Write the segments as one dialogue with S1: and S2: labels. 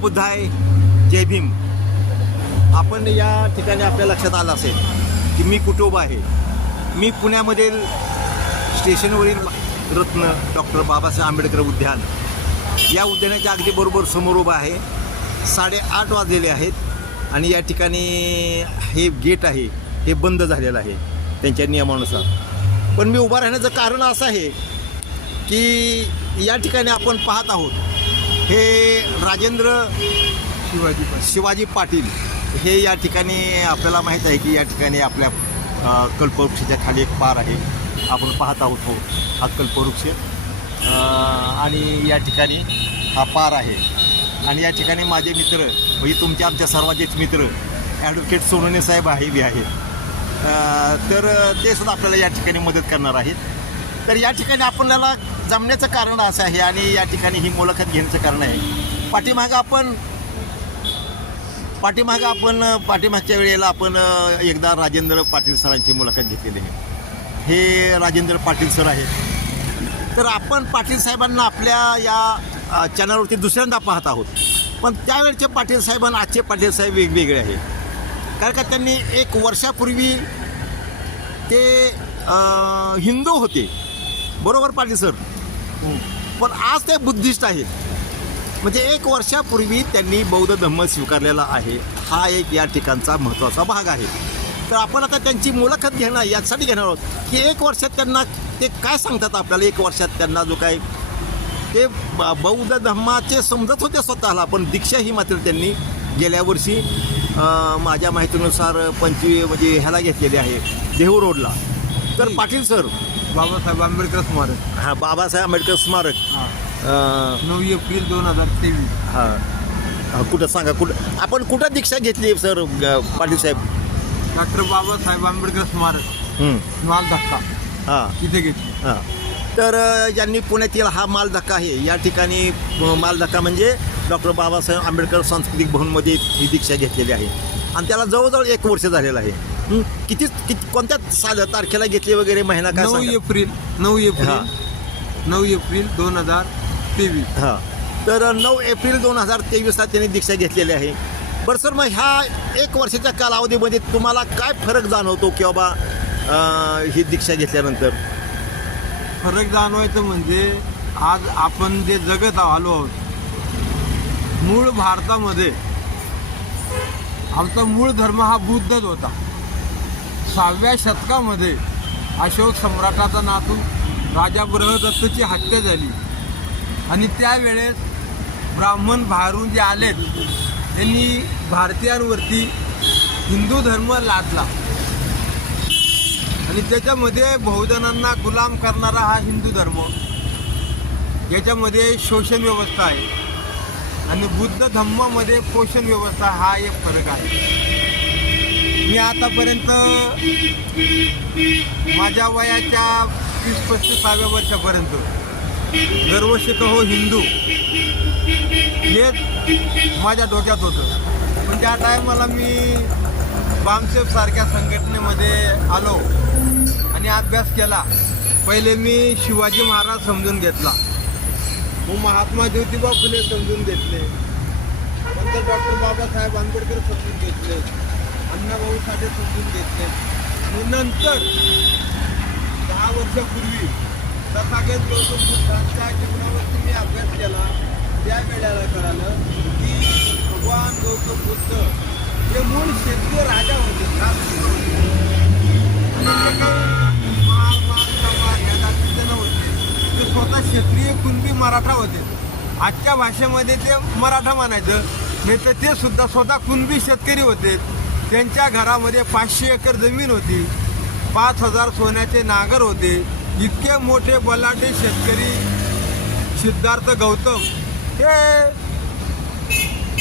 S1: बुद्धाय जय भीम. आपण या ठिकाणी आपल्या लक्षात आलं असेल की मी कुटुंब उभा आहे. मी पुण्यामधील स्टेशनवरील रत्न डॉक्टर बाबासाहेब आंबेडकर उद्यान या उद्यानाच्या अगदी बरोबर समोर उभा आहे. साडेआठ वाजलेले आहेत आणि या ठिकाणी हे गेट आहे हे बंद झालेलं आहे त्यांच्या नियमानुसार. पण मी उभा राहण्याचं कारण असं आहे की या ठिकाणी आपण पाहत आहोत हे राजेंद्र
S2: शिवाजी
S1: शिवाजी पाटील हे या ठिकाणी आपल्याला माहीत आहे की या ठिकाणी आपल्या कल्पवृक्षाच्या खाली एक पार आहे. आपण पाहत आहोत हो हा कल्पवृक्ष. आणि या ठिकाणी हा पार आहे. आणि या ठिकाणी माझे मित्र म्हणजे तुमच्या आमच्या सर्वांचेच मित्र ॲडव्होकेट सोनवणे साहेब आहे बी आहेत. तर ते सुद्धा आपल्याला या ठिकाणी मदत करणार आहेत. तर या ठिकाणी आपल्याला जमण्याचं कारण असं आहे आणि या ठिकाणी ही मुलाखत घेण्याचं कारण आहे. पाठीमागं आपण पाठीमागं आपण पाठीमागच्या वेळेला आपण एकदा राजेंद्र पाटील सरांची मुलाखत घेतलेली आहे. हे राजेंद्र पाटील सर आहेत. तर आपण पाटील साहेबांना आपल्या या चॅनलवरती दुसऱ्यांदा पाहत आहोत. पण त्यावेळचे पाटील साहेबांना आजचे पाटील साहेब वेगवेगळे आहे कारण का त्यांनी एक वर्षापूर्वी ते हिंदू होते. बरोबर पाटील सर. पण आज ते बुद्धिस्ट आहेत म्हणजे एक वर्षापूर्वी त्यांनी बौद्ध धम्म स्वीकारलेला आहे. हा एक या ठिकाणचा महत्त्वाचा भाग आहे. तर आपण आता त्यांची मुलाखत घेणार यासाठी घेणार आहोत. की एक वर्षात त्यांना ते काय सांगतात आपल्याला? एक वर्षात त्यांना जो काय ते बौद्ध धम्माचे समजत होते स्वतःला पण दीक्षा ही मात्र त्यांनी गेल्या वर्षी माझ्या माहितीनुसार पंचवी म्हणजे ह्याला घेतलेली आहे देहू रोडला. तर पाटील सर
S2: बाबासाहेब आंबेडकर स्मारक.
S1: हा बाबासाहेब आंबेडकर स्मारक. अं,
S2: नऊ एप्रिल दोन हजार तेवीस.
S1: हा. हा, कुठं सांगा कुठं आपण कुठं दीक्षा घेतली सर ग- पाटील साहेब?
S2: डॉक्टर बाबासाहेब आंबेडकर स्मारक.
S1: हं,
S2: माल धक्का.
S1: हा.
S2: तिथे घेतली.
S1: हा. तर अ, ज्यांनी पुण्यातील हा माल धक्का आहे. या ठिकाणी अ, माल धक्का म्हणजे डॉक्टर बाबासाहेब आंबेडकर सांस्कृतिक भवनमध्ये ही दीक्षा घेतलेली आहे. आणि त्याला जवळजवळ एक वर्ष झालेलं आहे. हं, किती किती कोणत्या साल तारखेला घेतली वगैरे महिना काय
S2: नऊ
S1: सांगा?
S2: एप्रिल नऊ
S1: हा.
S2: एप्रिल नऊ एप्रिल दोन हजार तेवीस.
S1: हां. तर नऊ एप्रिल दोन हजार तेवीसला त्यांनी दीक्षा घेतलेली आहे. बरं सर मग ह्या एक वर्षाच्या कालावधीमध्ये तुम्हाला काय फरक जाणवतो की बाबा अं, ही दीक्षा घेतल्यानंतर?
S2: फरक जाणवायचं म्हणजे आज आपण जे जगत आलो आहोत मूळ भारतामध्ये आमचा मूळ धर्म हा बुद्धच होता. सहाव्या शतकामध्ये अशोक सम्राटाचा नातू राजा ब्रहदत्तची हत्या झाली. आणि त्यावेळेस ब्राह्मण बाहेरून जे आलेत त्यांनी भारतीयांवरती हिंदू धर्म लादला. आणि त्याच्यामध्ये बहुजनांना गुलाम करणारा हा हिंदू धर्म याच्यामध्ये शोषण व्यवस्था आहे. आणि बुद्ध धम्मामध्ये पोषण व्यवस्था हा एक फरक आहे. मी आतापर्यंत माझ्या वयाच्या तीस पस्तीसाव्या वर्षापर्यंत गर्वशिक हो हिंदू हेच माझ्या डोक्यात होतं. पण त्या टायमाला मी बामसेफ सारख्या संघटनेमध्ये आलो आणि अभ्यास केला. पहिले मी शिवाजी महाराज समजून घेतला. मग महात्मा ज्योतिबा फुले समजून घेतले. नंतर डॉक्टर बाबासाहेब आंबेडकर समजून घेतले. अण्णाभाऊ साठे समजून घेतले. आणि नंतर दहा वर्षापूर्वी तथागत गौतम बुद्धांच्या जीवनावरती मी अभ्यास केला. त्या वेळेला कळालं की भगवान गौतम बुद्ध हे मूळ क्षेत्रीय राजा होते. राजकुमार. आणि ते ते स्वतः क्षेत्रीय कुणबी मराठा होते. आजच्या भाषेमध्ये ते मराठा मानायचं नाही तर ते सुद्धा स्वतः कुणबी शेतकरी होते. त्यांच्या घरामध्ये पाचशे एकर जमीन होती. पाच हजार सोन्याचे नागर होते. इतके मोठे बलाटे शेतकरी सिद्धार्थ गौतम हे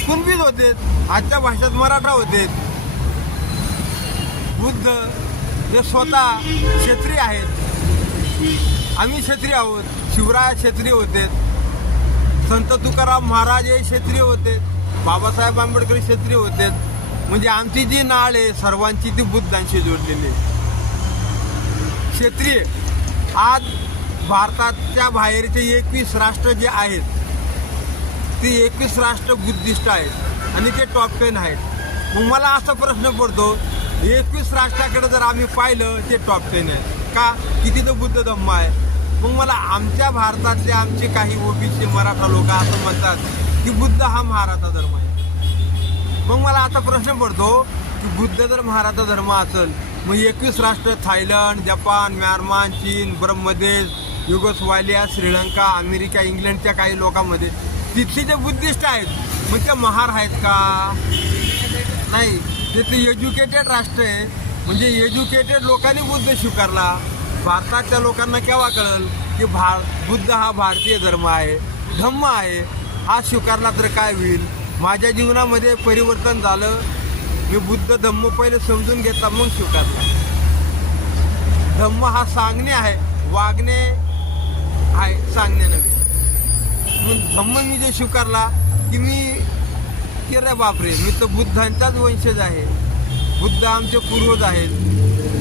S2: कुणबीज होते. आजच्या भाषेत मराठा होते. बुद्ध हे स्वतः क्षेत्रीय आहेत. आम्ही क्षेत्रीय आहोत. शिवराय क्षेत्रीय होते. संत तुकाराम महाराज हे क्षेत्रीय होते. बाबासाहेब आंबेडकर क्षेत्रीय होते. म्हणजे आमची जी नाळ आहे सर्वांची ती बुद्धांशी जोडलेली आहे. क्षेत्रीय आज भारताच्या बाहेरचे एकवीस राष्ट्र जे आहेत ती एकवीस राष्ट्र बुद्धिस्ट आहेत आणि ते टॉप टेन आहेत. मग मला असा प्रश्न पडतो एकवीस राष्ट्राकडे जर आम्ही पाहिलं ते टॉप टेन आहे का? किती तर बुद्ध धम्म आहे. मग मला आमच्या भारतातले आमचे काही ओबीसी मराठा लोक असं म्हणतात की बुद्ध हा महाराचा धर्म आहे. मग मला आता प्रश्न पडतो की बुद्ध जर महाराचा धर्म असेल मग एकवीस राष्ट्र थायलंड जपान म्यानमार चीन ब्रह्मदेश युगोस्वालिया श्रीलंका अमेरिका इंग्लंडच्या काही लोकांमध्ये तिथले जे बुद्धिस्ट आहेत मग ते महार आहेत का? नाही. तिथले एज्युकेटेड राष्ट्र आहे. म्हणजे एज्युकेटेड लोकांनी बुद्ध स्वीकारला. भारताच्या लोकांना केव्हा कळल की भा बुद्ध हा भारतीय धर्म आहे धम्म आहे हा स्वीकारला तर काय होईल? माझ्या जीवनामध्ये परिवर्तन झालं. मी बुद्ध धम्म पहिले समजून घेतला मग स्वीकारला. धम्म हा सांगणे आहे वागणे आहे सांगणे नव्हे. मग धम्म मी जे स्वीकारला की मी की रे बापरे मी तर बुद्धांचाच वंशज आहे. बुद्ध आमचे पूर्वज आहेत.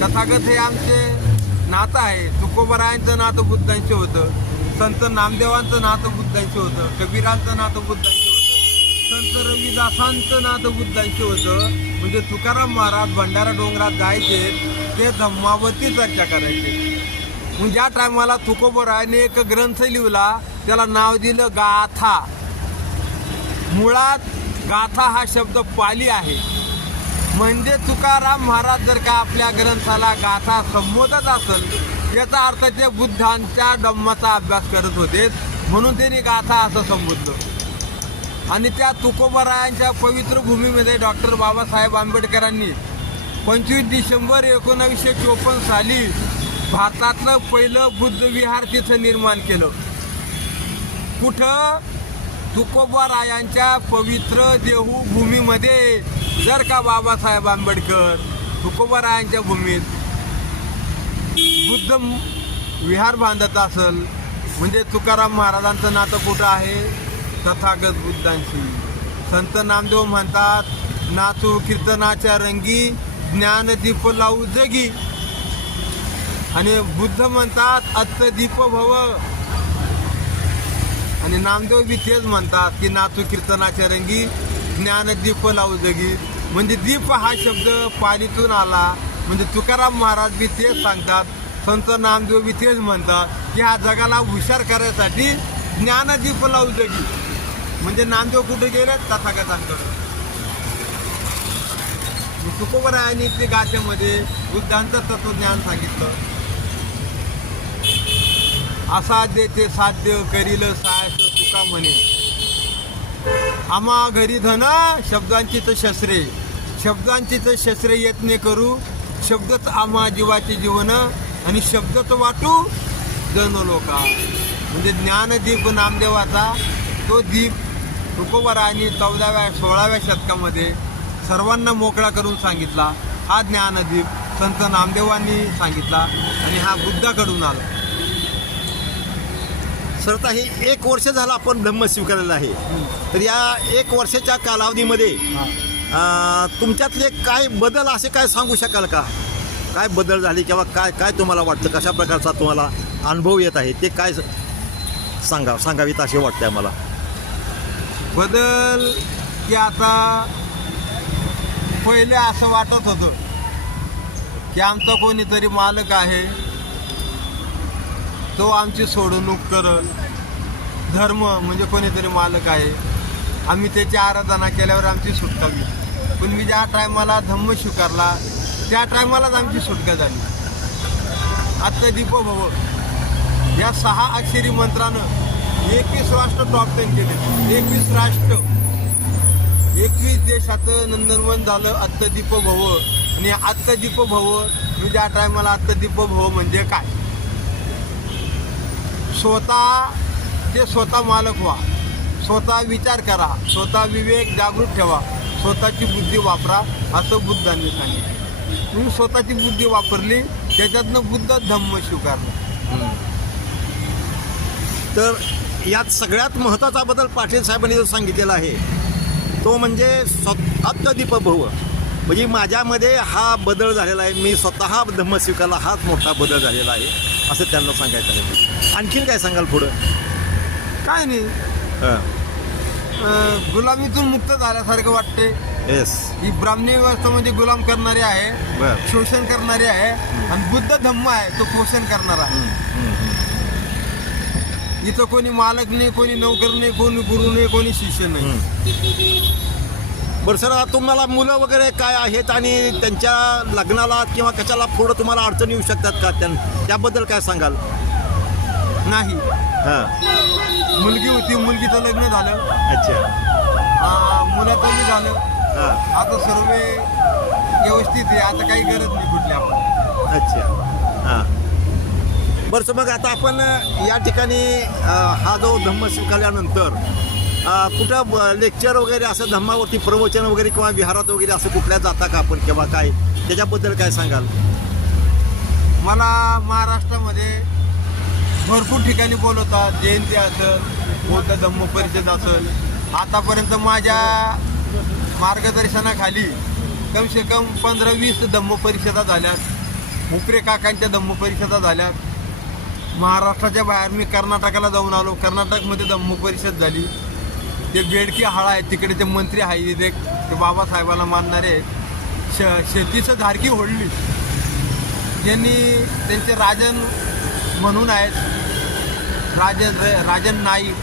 S2: तथागत हे आमचे नातं आहे. तुकोबरायांचं नातं बुद्धांचे होतं. संत नामदेवांचं नातं बुद्धांचे होतं. कबीरांचं नातं बुद्धांचे रविदासांचं नातं बुद्धांचे होतं. म्हणजे तुकाराम महाराज भंडारा डोंगरात जायचे ते धम्मावरती चर्चा करायचे. म्हणजे मग ज्या टायमाला तुकोबरायने एक ग्रंथ लिहिला त्याला नाव दिलं गाथा. मुळात गाथा हा शब्द पाली आहे. म्हणजे तुकाराम महाराज जर का आपल्या ग्रंथाला गाथा संबोधत असेल याचा अर्थ ते बुद्धांच्या डम्माचा अभ्यास करत होते म्हणून त्यांनी गाथा असं संबोधलं. आणि त्या तुकोबारायांच्या पवित्र भूमीमध्ये डॉक्टर बाबासाहेब आंबेडकरांनी पंचवीस डिसेंबर एकोणावीसशे चोपन्न साली भारतातलं पहिलं बुद्ध विहार तिथं निर्माण केलं. कुठं? तुकोबारायांच्या पवित्र देहू भूमीमध्ये जर का बाबासाहेब आंबेडकर तुकोबारायांच्या भूमीत बुद्ध विहार बांधत असल म्हणजे तुकाराम महाराजांचं नातं कुठं आहे? तथागत बुद्धांशी. संत नामदेव म्हणतात नाचू कीर्तनाच्या रंगी ज्ञानदीप लावू जगी. आणि बुद्ध म्हणतात अत्तदीप भव. आणि नामदेव बी तेच म्हणतात की नाचू कीर्तनाच्या रंगी ज्ञानदीप लावू जगी. म्हणजे दीप हा शब्द पाणीतून आला. म्हणजे तुकाराम महाराज बी तेच सांगतात संत नामदेव बी तेच म्हणतात की हा जगाला हुशार करायसाठी ज्ञानदीप लावू जगी. म्हणजे नामदेव कुठे गेले? तथागतांकडे. तुकोबरायांनी ते गाथेमध्ये बुद्धांचं तत्वज्ञान सांगितलं. असाध्य ते साध्य करील सायस तुका म्हणे. आम्हा घरी धन शब्दांची तर शस्त्रे. शब्दांची तर शस्त्रे यत्ने करू. शब्दच आम्हा जीवाचे जीवन आणि शब्दच वाटू. जन लोका. म्हणजे ज्ञानदीप नामदेवाचा तो दीप तुकोबरायांनी चौदाव्या सोळाव्या शतकामध्ये सर्वांना मोकळा करून सांगितला. हा ज्ञानदीप संत नामदेवांनी सांगितला आणि हा बुद्धाकडून आला.
S1: सर आता हे एक वर्ष झालं आपण धम्म स्वीकारलेलं आहे. तर या एक वर्षाच्या कालावधीमध्ये तुमच्यातले काय बदल असे काय सांगू शकाल का? काय बदल झाले किंवा काय काय तुम्हाला वाटतं? कशा प्रकारचा तुम्हाला अनुभव येत आहे? ते काय सांगा सांगावीत असे वाटते मला
S2: बदल की आता पहिले असं वाटत होतं की आमचा कोणीतरी मालक आहे तो आमची सोडवणूक करल. धर्म म्हणजे कोणीतरी मालक आहे. आम्ही त्याची आराधना केल्यावर आमची सुटका होईल पण मी ज्या टायमाला धम्म स्वीकारला त्या टायमालाच आमची सुटका झाली. आत्ता दीपो भव या सहा अक्षरी मंत्रानं एकवीस राष्ट्र टॉप टेन केले. एकवीस राष्ट्र. एकवीस देशाचं नंदनवन झालं आत्तदीप भव आणि आत्तदीप भव मी म्हणजे ज्या टायमाला आत्तदीप भव म्हणजे काय? स्वतः ते स्वतः मालक व्हा. स्वतः विचार करा. स्वतः विवेक जागृत ठेवा. स्वतःची बुद्धी वापरा असं बुद्धांनी सांगितलं. मी स्वतःची बुद्धी वापरली त्याच्यातनं बुद्ध धम्म स्वीकारलं.
S1: तर यात सगळ्यात महत्त्वाचा बदल पाटील साहेबांनी जो सांगितलेला आहे तो म्हणजे स्वतः दीपभव म्हणजे माझ्यामध्ये हा बदल झालेला आहे. मी स्वतः धम्म स्वीकारला हाच मोठा बदल झालेला आहे असं त्यांना सांगायचं आहे. आणखीन काय सांगाल पुढं?
S2: काय नाही.
S1: हां.
S2: गुलामीतून मुक्त झाल्यासारखं वाटते.
S1: येस
S2: ही ब्राह्मणी व्यवस्थेमध्ये गुलाम करणारे आहे शोषण करणारे आहे आणि बुद्ध धम्म आहे तो पोषण करणारा. आहे इथं कोणी मालक नाही कोणी नोकर नाही कोणी गुरु नाही कोणी शिष्य नाही.
S1: बरं सर तुम्हाला मुलं वगैरे काय आहेत आणि त्यांच्या लग्नाला किंवा कशाला पुढं तुम्हाला अडचण येऊ शकतात का? त्यां त्याबद्दल काय सांगाल?
S2: नाही.
S1: हां.
S2: मुलगी होती मुलगीचं लग्न झालं.
S1: अच्छा.
S2: अं, मुलाचंही झालं.
S1: हां.
S2: आता सर्व व्यवस्थित आहे आता काही गरज नाही कुठली आपण
S1: अच्छा. हां. बरं मग आता आपण या ठिकाणी हा जो धम्म स्वीकारल्यानंतर कुठं लेक्चर वगैरे असं धम्मावरती प्रवचन वगैरे किंवा विहारात वगैरे असं कुठल्या जाता का आपण किंवा काय? त्याच्याबद्दल काय सांगाल?
S2: मला महाराष्ट्रामध्ये भरपूर ठिकाणी बोलवतात. जयंती असेल बौद्ध धम्म परिषद असेल. आतापर्यंत माझ्या मार्गदर्शनाखाली कमसे कम पंधरा वीस धम्म परिषदा झाल्यात. उपरे काकांच्या धम्म परिषदा झाल्यात. महाराष्ट्राच्या बाहेर मी कर्नाटकाला जाऊन आलो. कर्नाटकमध्ये धम्म परिषद झाली. ते बेडकी हाळा आहे. तिकडे ते मंत्री आहे ते ते बाबासाहेबाला मानणारे आहेत. श शेतीचं धारकी ओढली ज्यांनी त्यांचे राजन म्हणून आहेत राजन राजन नाईक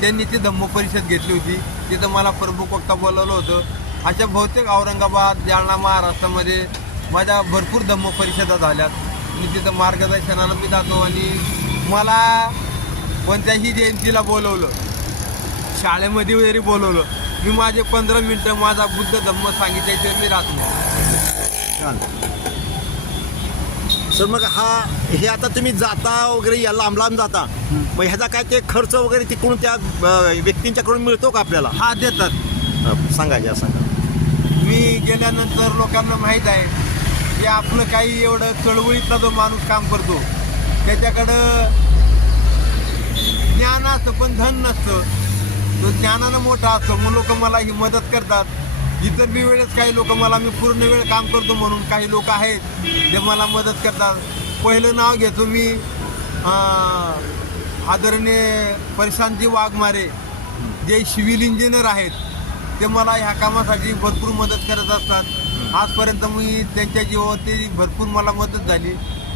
S2: त्यांनी ती धम्म परिषद घेतली होती. तिथं मला प्रमुख वक्ता बोलवलं होतं. अशा बहुतेक औरंगाबाद जालना महाराष्ट्रामध्ये माझ्या भरपूर धम्म परिषदा झाल्यात. मी तिथं मार्गदर्शनाला मी जातो आणि मला कोणत्याही जयंतीला बोलवलं शाळेमध्ये वगैरे बोलवलं मी माझे पंधरा मिनटं माझा बुद्ध धम्म सांगितल्याशिवाय मी राहत. नाही
S1: सर मग हा हे आता तुम्ही जाता वगैरे या लांब लांब जाता मग ह्याचा काय ते खर्च वगैरे तिकडून त्या व्यक्तींच्याकडून मिळतो का आपल्याला?
S2: हा देतात.
S1: सांगा या सांगा.
S2: मी गेल्यानंतर लोकांना माहीत आहे की आपलं काही एवढं चळवळीतला जो माणूस काम करतो त्याच्याकडं ज्ञान असतं पण धन नसतं. तो ज्ञानानं मोठा असतो मग लोक मला ही मदत करतात. इतर बी वेळेस काही लोक मला मी पूर्ण वेळ काम करतो म्हणून काही लोक आहेत जे मला मदत करतात. पहिलं नाव घेतो मी आदरणीय परिशांती वाघमारे. जे सिव्हिल इंजिनियर आहेत ते मला ह्या कामासाठी भरपूर मदत करत असतात. आजपर्यंत मी त्यांच्या जीवावरती भरपूर मला मदत झाली.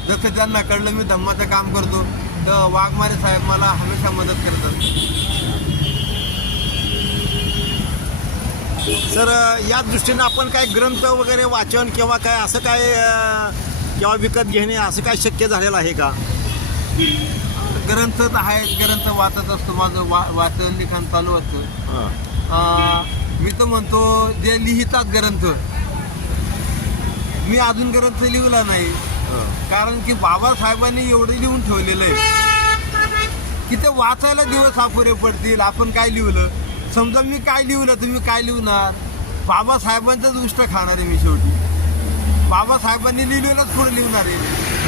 S2: जसं त्यांना कळलं मी धम्माचं काम करतो. तर वाघमारे साहेब मला हमेशा मदत करत असतात
S1: सर या दृष्टीनं आपण काय ग्रंथ वगैरे वाचन किंवा काय असं काय किंवा विकत घेणे असं काय शक्य झालेलं आहे का?
S2: ग्रंथ तर आहेत ग्रंथ वाचत असतो. माझं वा वाचन लिखाण चालू असतं.
S1: हं.
S2: मी तर म्हणतो जे लिहितात ग्रंथ मी अजून ग्रंथ लिहिला नाही. कारण की बाबासाहेबांनी एवढं लिहून ठेवलेलं आहे की ते वाचायला दिवस अपुरे पडतील. आपण काय लिहिलं? समजा मी काय लिहिलं तुम्ही काय लिहणार? बाबासाहेबांचंच उष्ट खाणार आहे मी शेवटी. बाबासाहेबांनी लिहिलेलंच पुढे लिहणार आहे.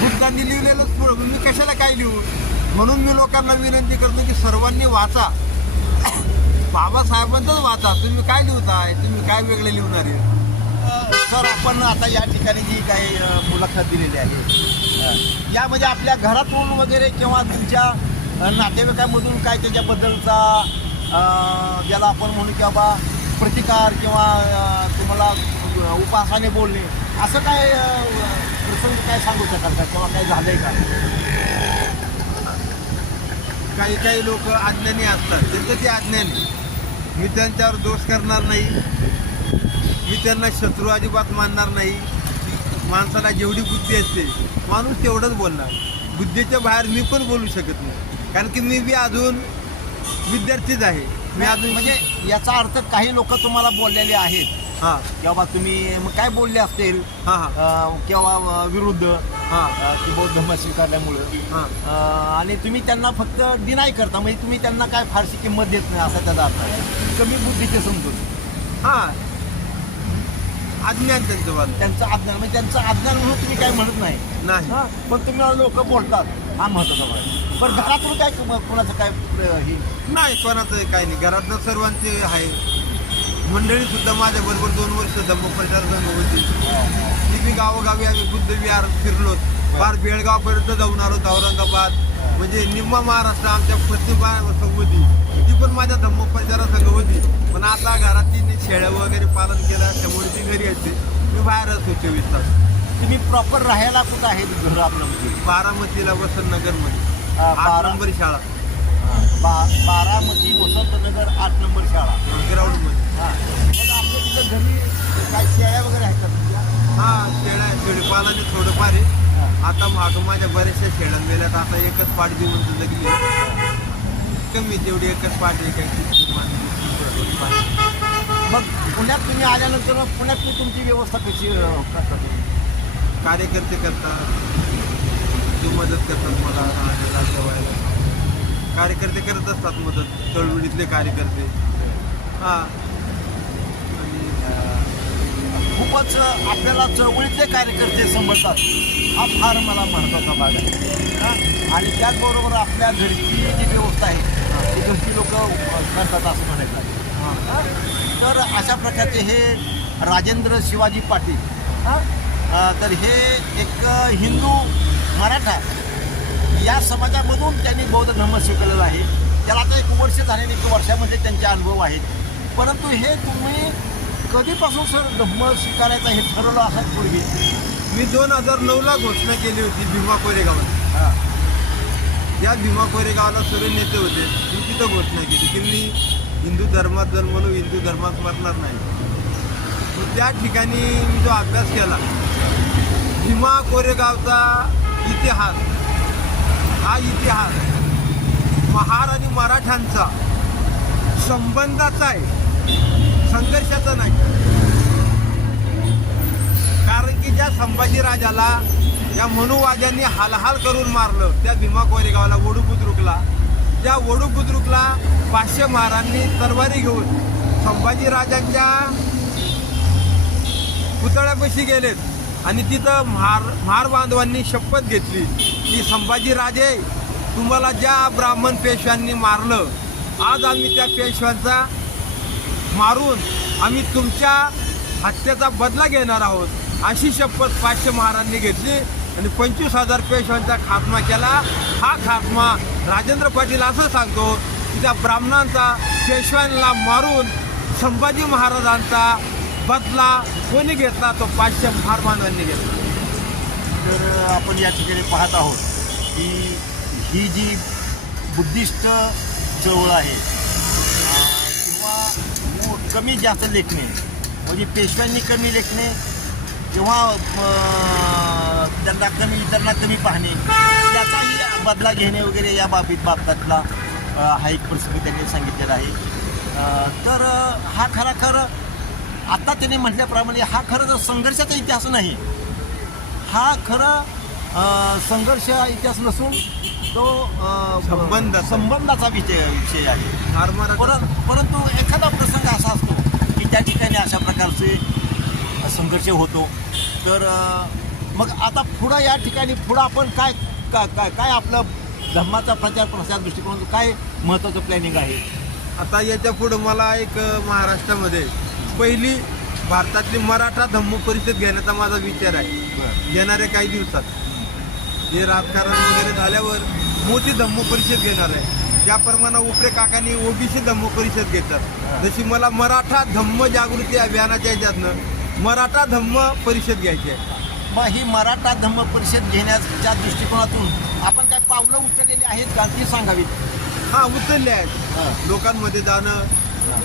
S2: बुद्धांनी लिहिलेलंच पुढं. मग मी कशाला काय लिहू? म्हणून मी लोकांना विनंती करतो की सर्वांनी वाचा. बाबासाहेबांचंच वाचा. तुम्ही काय लिहिताय? तुम्ही काय वेगळे लिहणार आहे?
S1: सर आपण आता या ठिकाणी जी काही मुलाखत दिलेली आहे यामध्ये आपल्या घरातून वगैरे किंवा तुमच्या नातेवाईकामधून नातेवाईकांमधून काय त्याच्याबद्दलचा ज्याला आपण म्हणू की बाबा प्रतिकार किंवा तुम्हाला उपासाने बोलणे असं काय प्रसंग काय सांगू शकाल का? किंवा काय झालं आहे का?
S2: काही काही लोक अज्ञानी असतात. त्यांचं ते अज्ञानी. मी त्यांच्यावर दोष करणार नाही. मी त्यांना शत्रू अजिबात मानणार नाही. माणसाला जेवढी बुद्धी असते माणूस तेवढंच बोलणार. बुद्धीच्या बाहेर मी पण बोलू शकत नाही. कारण की मी बी अजून विद्यार्थीच आहे. मी अजून
S1: म्हणजे याचा अर्थ काही लोक तुम्हाला बोललेले आहेत.
S2: हां.
S1: की बाबा तुम्ही मग काय बोलले असतील? किंवा विरुद्ध?
S2: हां.
S1: की बौद्ध धर्म स्वीकारल्यामुळं?
S2: हां.
S1: आणि तुम्ही त्यांना फक्त डिनाय करता. म्हणजे तुम्ही त्यांना काय फारशी किंमत देत नाही असा त्याचा अर्थ कमी बुद्धीचे समजून
S2: हां. अज्ञान त्यांचं वाद
S1: त्यांचं आज्ञान म्हणजे त्यांचं आज्ञान म्हणून तुम्ही काय म्हणत नाही.
S2: नाही.
S1: हा, पण तुम्ही लोक बोलतात. हा महत्त्वाचा भाग पण घरातून काय कुणा- कुणाचं काय अ, हे?
S2: नाही कोणाचं काही नाही. घरातलं सर्वांचे आहे. मंडळी सुद्धा माझ्या बरोबर दोन वर्ष धम्म प्रचार होती. ती बी गावोगावी आम्ही बुद्ध विहार फिरलो फार बेळगाव पर्यंत जाऊन आलो औरंगाबाद. म्हणजे निम्मा महाराष्ट्र आमच्या पत्नी संघ होती ती पण माझ्या धम्म प्रचारा संघ होती. पण आता घरात तिने शेळ्या वगैरे पालन केलं त्यामुळे ती घरी असते मी बाहेरच होतो चोवीस तास.
S1: तुम्ही प्रॉपर राहायला कुठं आहे घर आपलं म्हणजे
S2: बारामतीला वसंतनगरमध्ये. आठ
S1: बारा-
S2: नंबर शाळा.
S1: बा- बारामती वसंतनगर आठ नंबर शाळा.
S2: ग्राउंडमध्ये.
S1: हा. मग आपल्या तिथं घरी काय शेळ्या वगैरे आहेत का तुमच्या?
S2: हा शेळ्या शेळीपालाने थोडंफार आहे. आता मागं माझ्या बऱ्याचशा शेळ्या मेल्यात. आता एकच पाठ देऊन जगली कमी तेवढी एकच पाठ काही
S1: मग पुण्यात तुम्ही आल्यानंतर मग पुण्यात मी तुमची व्यवस्था कशी अं, करता?
S2: कार्यकर्ते करतात. ते मदत करतात मला राहण्याला जेवायला. कार्यकर्ते करत असतात मदत. चळवळीतले कार्यकर्ते. हां. आणि
S1: खूपच आपल्याला चळवळीतले कार्यकर्ते समजतात. हा फार मला महत्त्वाचा भाग आहे. आणि त्याचबरोबर आपल्या घरची जी व्यवस्था आहे ती घरची लोक करतात असं म्हणायचं तर अशा प्रकारचे हे राजेंद्र शिवाजी पाटील तर हे एक हिंदू मराठा या समाजामधून त्यांनी बौद्ध धर्म शिकलेला आहे. त्याला आता एक वर्ष झालेले एक वर्षामध्ये त्यांचे अनुभव आहेत. परंतु हे तुम्ही कधीपासून सर धर्म स्वीकारायचं हे ठरवलं असं पूर्वी?
S2: मी दोन हजार नऊला घोषणा केली होती भीमा कोरेगावात या भीमा कोरेगावला सर्व नेते होते. मी तिथं घोषणा केली की मी हिंदू धर्मात जन्मलो हिंदू धर्मात मरणार नाही. त्या ठिकाणी मी जो अभ्यास केला भीमा कोरेगावचा इतिहास हा इतिहास महार आणि मराठ्यांचा संबंधाचा आहे संघर्षाचा नाही. कारण की ज्या संभाजीराजाला या मनुवाद्यांनी हालहाल करून मारलं. त्या भीमा कोरेगावला वडू बुद्रुकला. त्या वडू बुद्रुकला पाचशे महारांनी तलवारी घेऊन संभाजीराजांच्या पुतळ्यापाशी गेलेत. आणि तिथं महार महार बांधवांनी शपथ घेतली की संभाजीराजे तुम्हाला ज्या ब्राह्मण पेशव्यांनी मारलं आज आम्ही त्या पेशव्यांचा मारून आम्ही तुमच्या हत्येचा बदला घेणार आहोत. अशी शपथ पाचशे महाराजांनी घेतली आणि पंचवीस हजार पेशव्यांचा खात्मा केला. हा खात्मा राजेंद्र पाटील असं सांगतो की त्या ब्राह्मणांचा पेशव्यांना मारून संभाजी महाराजांचा बदला कोणी घेतला? तो पाचशे महार मानवांनी घेतला.
S1: तर आपण या ठिकाणी पाहत आहोत की ही जी बुद्धिस्ट चळवळ आहे किंवा कमी जास्त लेखणे म्हणजे पेशव्यांनी कमी लेखणे किंवा त्यांना कमी इतरांना कमी पाहणे याचाही बदला घेणे वगैरे या बाबीत बाबतीतला हा एक प्रसंग त्यांनी सांगितलेला आहे तर हा खरा खरं आता त्यांनी म्हटल्याप्रमाणे हा खरं तर संघर्षाचा इतिहास नाही हा खरं संघर्ष इतिहास नसून तो अ,
S2: संबंधाचा.
S1: विषय विषय आहे परंतु एखादा प्रसंग असा असतो की त्या ठिकाणी अशा प्रकारचे संघर्ष होतो तर मग आता पुढं या ठिकाणी पुढं आपण काय काय काय काय आपलं धर्माचा प्रचार प्रसार दृष्टिकोन काय महत्त्वाचं प्लॅनिंग आहे?
S2: आता याच्या पुढं मला एक महाराष्ट्रामध्ये पहिली भारतातली मराठा धम्म परिषद घेण्याचा माझा विचार आहे. येणाऱ्या काही दिवसात. हे राजकारण वगैरे झाल्यावर मोठी धम्म परिषद घेणार आहे. ज्याप्रमाणे उपरे काकांनी ओबीसी धम्म परिषद घेतात. जशी मला मराठा धम्म जागृती अभियानाच्या ह्याच्यातनं मराठा धम्म परिषद घ्यायची आहे.
S1: मग ही मराठा धम्म परिषद घेण्याच्या दृष्टिकोनातून आपण काय पावलं उचललेली आहेत का ती सांगावीत?
S2: हा उचलले आहेत. लोकांमध्ये जाणं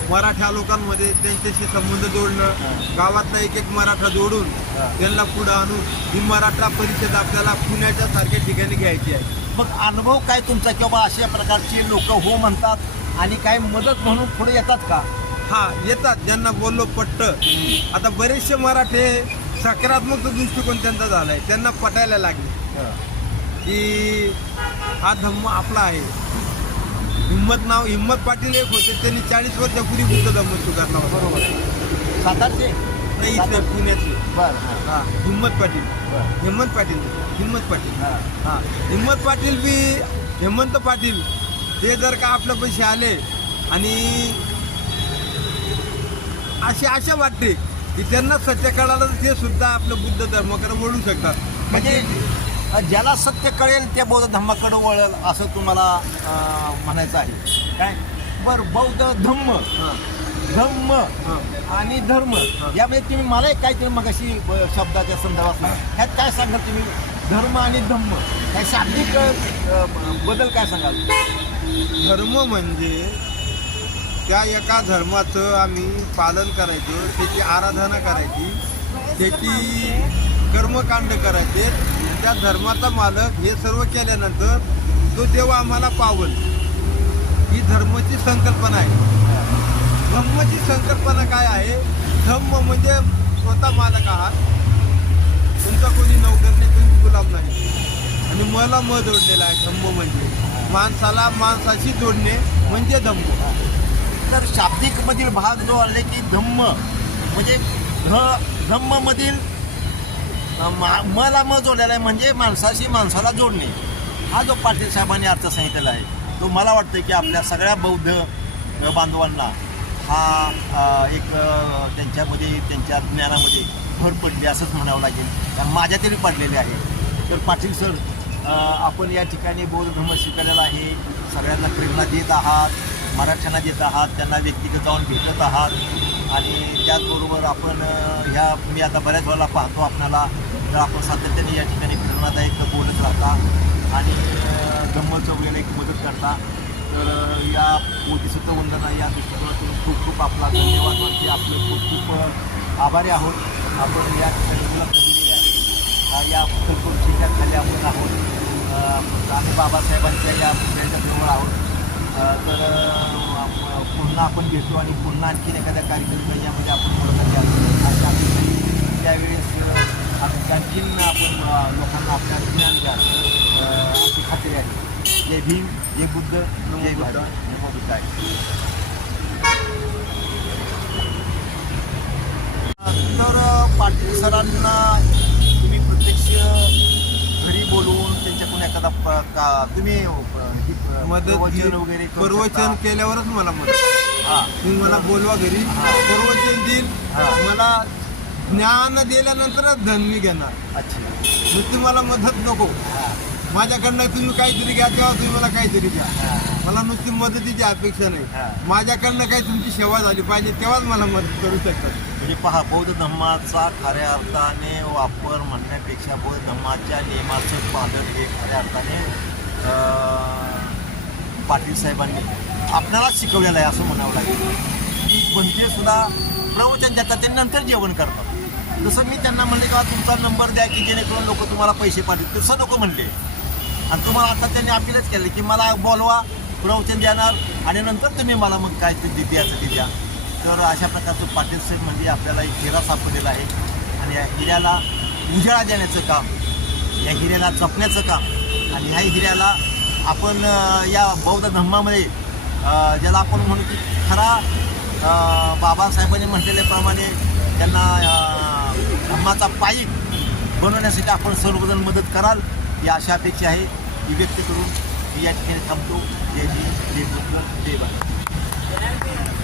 S2: मराठा लोकांमध्ये त्यांच्याशी संबंध जोडणं गावातला एक एक मराठा जोडून त्यांना पुढं आणून ही मराठा परिषद आपल्याला पुण्याच्या सारख्या ठिकाणी घ्यायची आहे.
S1: मग अनुभव काय तुमचा किंवा अशा प्रकारचे लोक हो म्हणतात आणि काय मदत म्हणून पुढे येतात का?
S2: हा येतात ज्यांना बोललो पट्ट आता बरेचसे मराठे सकारात्मक दृष्टिकोन त्यांचा झालाय. त्यांना पटायला लागले. की हा धम्म आपला आहे. हिम्मत नाव हिम्मत पाटील एक होते त्यांनी चाळीस वर्षापूर्वी बुद्ध धम्म स्वीकारला होता.
S1: बरोबर. सातारचे?
S2: नाही इथले पुण्यातले
S1: बर
S2: हा हिम्मत पाटील. हेमंत पाटील. हिम्मत पाटील. हा. हिम्मत पाटील बी हेमंत पाटील. ते जर का आपल्या पैसे आले आणि असे अशा वाटते की त्यांना सत्य कळालं तर ते सुद्धा आपलं बुद्ध धर्माकडे वळू शकतात.
S1: म्हणजे ज्याला सत्य कळेल त्या बौद्ध धम्माकडे वळेल असं तुम्हाला म्हणायचं आहे. काय? बरं बौद्ध धम्म. धम्म आणि धर्म. यामध्ये तुम्ही मला एक काहीतरी मग अशी शब्दाच्या संदर्भात. ह्यात काय सांगाल तुम्ही? धर्म आणि धम्म. काय शाब्दिक बदल काय सांगाल?
S2: धर्म म्हणजे त्या एका धर्माचं आम्ही पालन करायचं त्याची आराधना करायची त्याची कर्मकांड करायचे. त्या धर्माचा मालक हे सर्व केल्यानंतर तो देव आम्हाला पावल ही धर्माची संकल्पना आहे. धम्मची संकल्पना काय आहे? धम्म म्हणजे स्वतः मालक आहात. तुमचा कोणी नोकर नाही तुम्ही गुलाम नाही. आणि मला म जोडलेला आहे. धम्म म्हणजे माणसाला माणसाशी जोडणे म्हणजे धम्म
S1: तर शाब्दिक मधील भाग जो आले की धम्म म्हणजे ध धम्म मधील मला म जोडलेला आहे म्हणजे माणसाशी माणसाला जोडणे. हा जो पाटील साहेबांनी अर्थ सांगितलेला आहे तो मला वाटतं की आपल्या सगळ्या बौद्ध बांधवांना हा एक त्यांच्यामध्ये त्यांच्या ज्ञानामध्ये भर पडली असंच म्हणावं लागेल. कारण माझ्या तरी पडलेले आहे. तर पाटील सर आपण या ठिकाणी बौद्ध धर्म स्वीकारलेला आहे. सगळ्यांना प्रेरणा देत आहात. मराठ्यांना देत आहात त्यांना व्यक्तिगत जाऊन भेटत आहात. आणि त्याचबरोबर आपण ह्या मी आता बऱ्याच वेळेला पाहतो आपणाला तर आपण सातत्याने या ठिकाणी प्रेरणादायक बोलत राहता आणि गंमत धम्म एक मदत करता. तर या मोदीसुद्ध वंदना या दृष्टिकोनातून खूप खूप आपला धन्यवाद मानते आपलं खूप खूप आभारी आहोत. आपण या ठिकाणी उपलब्ध दिलेली आहे अ, या फुलपूरच्या खाली आपण आहोत. आम्ही बाबासाहेबांच्या या जवळ आहोत. तर पुन्हा आपण भेटू आणि पुन्हा आणखीन एखाद्या कार्यक्रम यामध्ये आपण मुलाखत अशी अपेक्षा आहे. त्यावेळेस आणखीन आपण लोकांना आपल्या ज्ञान द्याल अ, अशी खात्री आहे. जय भीम जय बुद्ध जय भारत. नमो बुद्धाय तर पाटील सरांना तुम्ही प्रत्यक्ष घरी बोलवून त्यांच्याकडून एखादा प- का तुम्ही ही
S2: मदत
S1: प्रवचन वगैरे करू
S2: प्रवचन
S1: शकता.
S2: केल्यावरच मला मदत.
S1: हा.
S2: तुम्ही मला बोलवा घरी.
S1: हा.
S2: प्रवचन देईल.
S1: हा.
S2: मला ज्ञान दिल्यानंतरच धन मी घेणार.
S1: अच्छा.
S2: नुसती मला मदत नको.
S1: हा.
S2: माझ्याकडनं तुम्ही काहीतरी घ्या तेव्हा तुम्ही मला काहीतरी द्या.
S1: हा.
S2: मला नुसती मदतीची अपेक्षा
S1: हा.
S2: नाही माझ्याकडनं काही तुमची सेवा झाली पाहिजे तेव्हाच मला मदत करू शकतात.
S1: म्हणजे पहा बौद्ध धर्माचा खऱ्या अर्थाने वापर म्हणण्यापेक्षा बौद्ध धर्माच्या नियमाचं पालन हे खऱ्या अर्थाने अं, पाटील साहेबांनी आपल्याला शिकवलेलं आहे असं म्हणावं लागेल. की कोणते सुद्धा प्रवचन देतात ते नंतर जेवण करतात. जसं मी त्यांना म्हणले का तुमचा नंबर द्या की जेणेकरून लोक तुम्हाला पैसे पाठवतील. तसं लोक म्हणले. आणि तुम्हाला आता त्यांनी अपीलच केलं की मला बोलवा प्रवचन देणार आणि नंतर तुम्ही मला मग काय ते दे- द्यायचं ते द्या. तर अशा प्रकारचं पाटील साहेब म्हणजे आपल्याला एक हिरा सापडलेला आहे. आणि या हिऱ्याला उजाळा देण्याचं काम या हिऱ्याला जपण्याचं काम आणि ह्या हिऱ्याला आपण या बौद्ध धर्मामध्ये ज्याला आपण म्हणू की खरा बाबासाहेबांनी म्हटलेल्याप्रमाणे त्यांना धर्माचा पायी बनवण्यासाठी आपण सर्वजण मदत कराल ही अशा अपेक्षा आहे. ही व्यक्त करून मी या ठिकाणी थांबतो. जय भीम जय बुद्ध जय भारत.